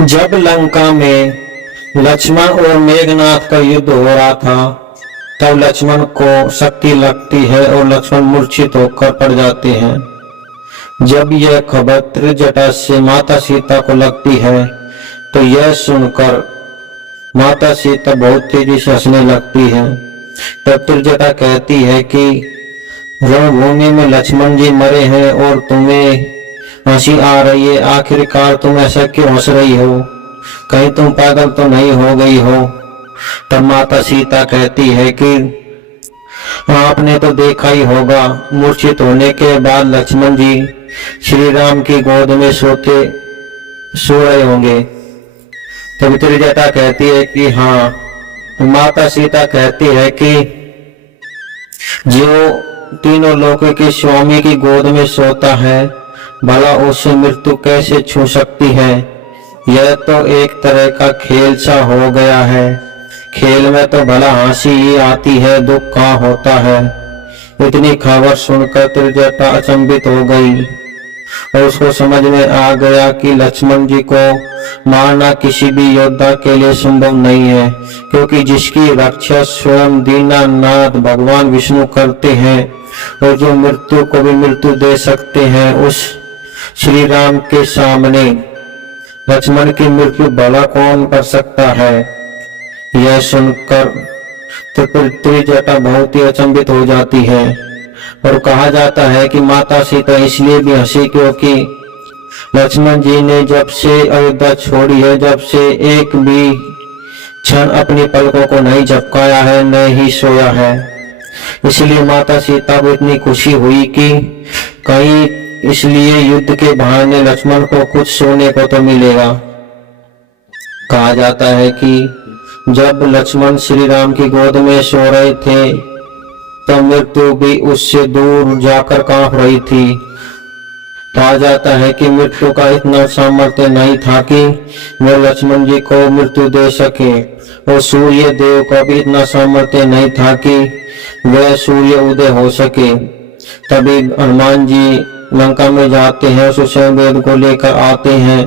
जब लंका में लक्ष्मण और मेघनाथ का युद्ध हो रहा था, तब लक्ष्मण को शक्ति लगती है और लक्ष्मण मूर्छित होकर पड़ जाते हैं। जब यह खबर त्रिजटा से माता सीता को लगती है, तो यह सुनकर माता सीता बहुत तेजी से हंसने लगती है। तब त्रिजटा कहती है कि रणभूमि में लक्ष्मण जी मरे हैं और तुम्हें हंसी आ रही है। आखिरकार तुम ऐसा क्यों हंस रही हो? कहीं तुम पागल तो नहीं हो गई हो? तब माता सीता कहती है कि आपने तो देखा ही होगा, मूर्छित होने के बाद लक्ष्मण जी श्री राम की गोद में सो रहे होंगे। तब त्रिजटा कहती है कि हाँ। माता सीता कहती है कि जो तीनों लोकों के स्वामी की गोद में सोता है, भला उसे मृत्यु कैसे छू सकती है? यह तो एक तरह का खेल सा हो गया है। खेल में तो भला हंसी ही आती है, दुख कहाँ होता है। इतनी खबर सुनकर त्रिजटा अचंभित हो गई और उसको समझ में आ गया कि लक्ष्मण जी को मारना किसी भी योद्धा के लिए संभव नहीं है, क्योंकि जिसकी रक्षा स्वयं दीनानाथ भगवान विष्णु करते हैं और जो मृत्यु को भी मृत्यु दे सकते हैं, उस श्री राम के सामने लक्ष्मण की मृत्यु भला कौन कर सकता है? यह सुनकर त्रिजटा बहुत ही अचंभित हो जाती है। और कहा जाता है कि माता सीता इसलिए भी हंसी क्योंकि लक्ष्मण जी ने जब से अयोध्या छोड़ी है, जब से एक भी क्षण अपनी पलकों को नहीं झपकाया है, न ही सोया है। इसलिए माता सीता को इतनी खुशी हुई कि कहीं इसलिए युद्ध के बहाने लक्ष्मण को कुछ सोने को तो मिलेगा। कहा जाता है कि जब लक्ष्मण श्री राम की गोद में सो रहे थे, तब मृत्यु भी उससे दूर जाकर कांप रही थी। कहा जाता है कि मृत्यु का इतना सामर्थ्य नहीं था कि वह लक्ष्मण जी को मृत्यु दे सके, और सूर्य देव का भी इतना सामर्थ्य नहीं था कि वह सूर्य उदय हो सके। तभी हनुमान जी लंका में जाते हैं, सुषेण वेद को लेकर आते हैं।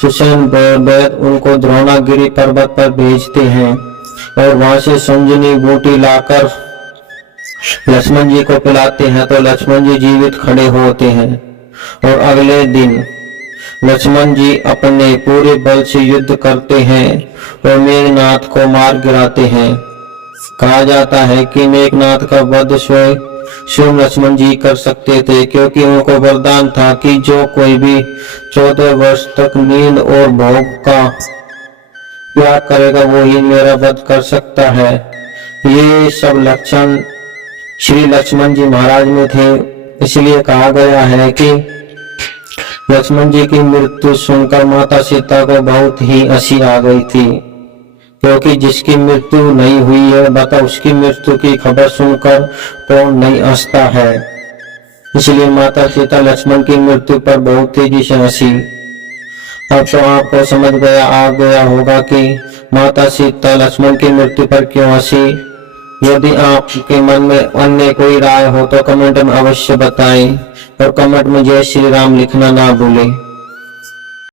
सुषेण वेद उनको द्रोणागिरी पर्वत पर भेजते हैं और वहां से संजीवनी बूटी लाकर लक्ष्मण जी को पिलाते हैं, तो लक्ष्मण जी जीवित खड़े होते हैं। और अगले दिन लक्ष्मण जी अपने पूरे बल से युद्ध करते हैं और मेघनाथ को मार गिराते हैं। कहा जाता है कि मेघनाथ का वध स्वयं लक्ष्मण जी कर सकते थे, क्योंकि उनको वरदान था कि जो कोई भी 14 वर्ष तक नींद और भोग का त्याग करेगा, वो ही मेरा वध कर सकता है। ये सब लक्षण श्री लक्ष्मण जी महाराज में थे। इसलिए कहा गया है कि लक्ष्मण जी की मृत्यु सुनकर माता सीता को बहुत ही हंसी आ गई थी, क्योंकि जिसकी मृत्यु नहीं हुई है, बता उसकी मृत्यु की खबर सुनकर कौन नहीं हंसता है। इसलिए माता सीता लक्ष्मण की मृत्यु पर बहुत तेजी से हंसी। अब तो आपको समझ आ गया होगा कि माता सीता लक्ष्मण की मृत्यु पर क्यों हंसी। यदि आपके मन में अन्य कोई राय हो तो कमेंट में अवश्य बताएं और कमेंट में जय श्री राम लिखना ना भूलें।